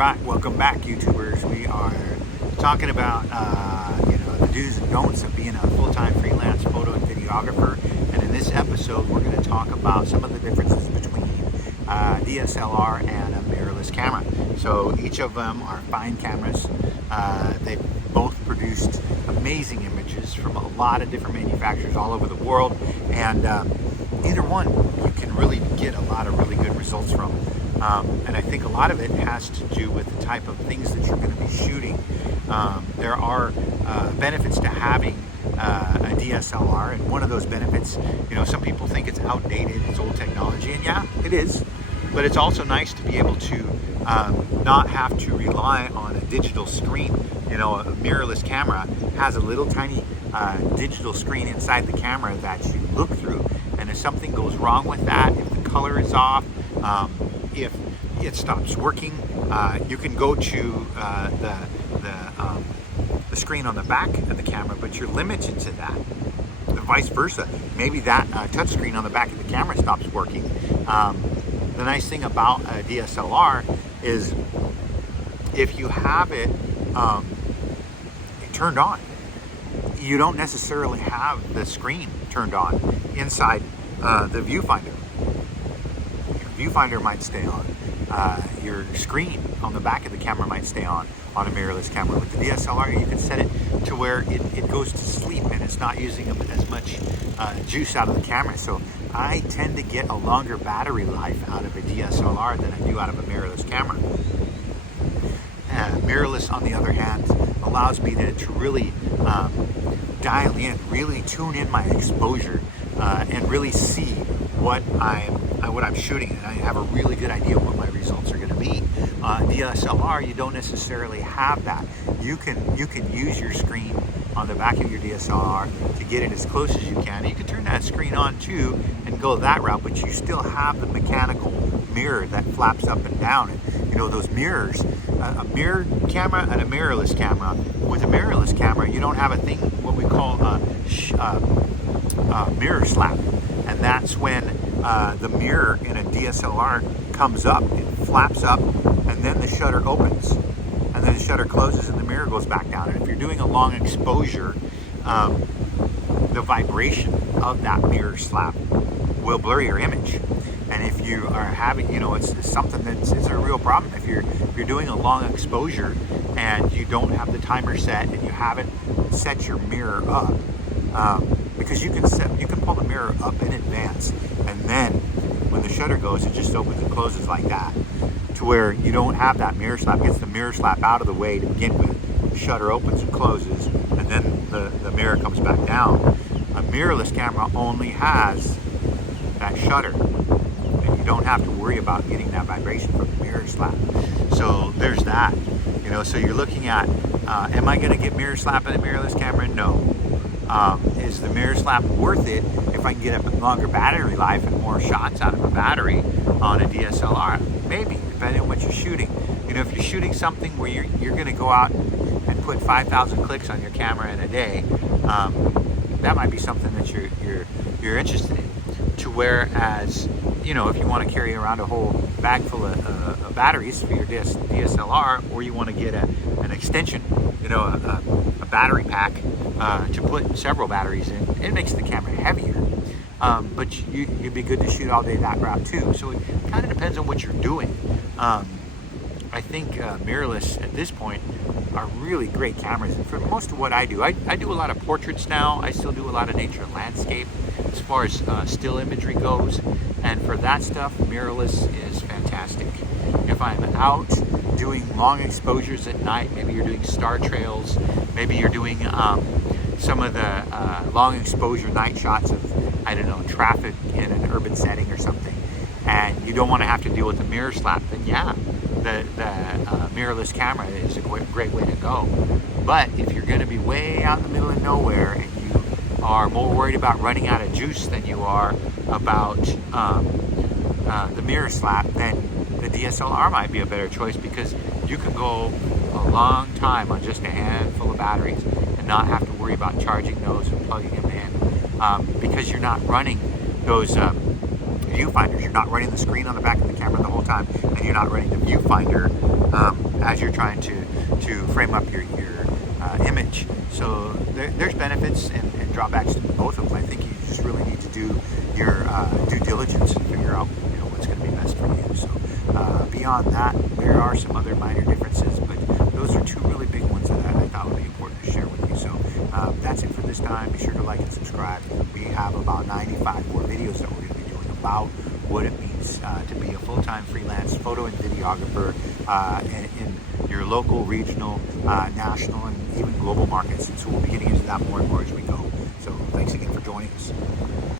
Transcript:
right, welcome back, YouTubers. We are talking about the do's and don'ts of being a full-time freelance photo and videographer. And in this episode, we're going to talk about some of the differences between DSLR and a mirrorless camera. So each of them are fine cameras. They've both produced amazing images from a lot of different manufacturers all over the world, and either one you can really get a lot of really good results from. And I think a lot of it has to do with the type of things that you're going to be shooting. There are benefits to having a DSLR, and one of those benefits, some people think it's outdated, it's old technology, and yeah, it is. But it's also nice to be able to not have to rely on a digital screen. A mirrorless camera has a little tiny digital screen inside the camera that you look through, and if something goes wrong with that, if the color is off, if it stops working, you can go to the screen on the back of the camera, but you're limited to that. And vice versa. Maybe that touch screen on the back of the camera stops working. The nice thing about a DSLR is if you have it turned on, you don't necessarily have the screen turned on inside the viewfinder. Your viewfinder might stay on. Your screen on the back of the camera might stay on a mirrorless camera. With the DSLR, you can set it to where it goes to sleep and it's not using as much juice out of the camera. So I tend to get a longer battery life out of a DSLR than I do out of a mirrorless camera. Mirrorless, on the other hand, allows me to really dial in, really tune in my exposure, and really see what I'm shooting, and I have a really good idea what my results are going to be. DSLR, you don't necessarily have that. You can use your screen on the back of your DSLR to get it as close as you can. You can turn that screen on too and go that route, but you still have the mechanical mirror that flaps up and down. And those mirrors, a mirror camera and a mirrorless camera. With a mirrorless camera, you don't have a thing, what we call a mirror slap. And that's when the mirror in a DSLR comes up, it flaps up, and then the shutter opens. And then the shutter closes and the mirror goes back down. And if you're doing a long exposure, the vibration of that mirror slap will blur your image. And if you are having, it's something it's a real problem. If you're doing a long exposure and you don't have the timer set and you haven't set your mirror up, because you can pull the mirror up in advance, and then when the shutter goes, it just opens and closes like that, to where you don't have that mirror slap. It gets the mirror slap out of the way to begin with. The shutter opens and closes, and then the mirror comes back down. A mirrorless camera only has that shutter, and you don't have to worry about getting that vibration from the mirror slap. So there's that. So you're looking at, am I going to get mirror slap in a mirrorless camera? No. Is the mirror slap worth it if I can get a longer battery life and more shots out of a battery on a DSLR? Maybe, depending on what you're shooting. If you're shooting something where you're going to go out and put 5,000 clicks on your camera in a day, that might be something that you're interested in. To whereas, if you want to carry around a whole bag full of batteries for your DSLR, or you want to get an extension, a battery pack to put several batteries in, it makes the camera heavier. But you'd be good to shoot all day that route too. So it kind of depends on what you're doing. I think mirrorless at this point are really great cameras. And for most of what I do a lot of portraits now. I still do a lot of nature and landscape as far as still imagery goes. And for that stuff, mirrorless is fantastic. If I'm out doing long exposures at night, maybe you're doing star trails, maybe you're doing some of the long exposure night shots of, traffic in an urban setting or something, and you don't want to have to deal with the mirror slap, then yeah, the mirrorless camera is a great way to go. But if you're going to be way out in the middle of nowhere and you are more worried about running out of juice than you are about the mirror slap, then the DSLR might be a better choice, because you can go a long time on just a handful of batteries and not have to worry about charging those and plugging them in, because you're not running those viewfinders. You're not running the screen on the back of the camera the whole time, and you're not running the viewfinder as you're trying to frame up your image. So there's benefits and drawbacks to both of them. I think you just really need to do your due diligence and figure out what's going to be best for you. So beyond that, there are some other minor differences, but those are two really big ones that I thought would be important to share with you. So that's it for this time. Be sure to like and subscribe. We have about 95 more videos that we're going to be doing about what it means to be a full-time freelance photo and videographer in your local, regional, national, and even global markets. And so we'll be getting into that more and more as we go. So thanks again for joining us.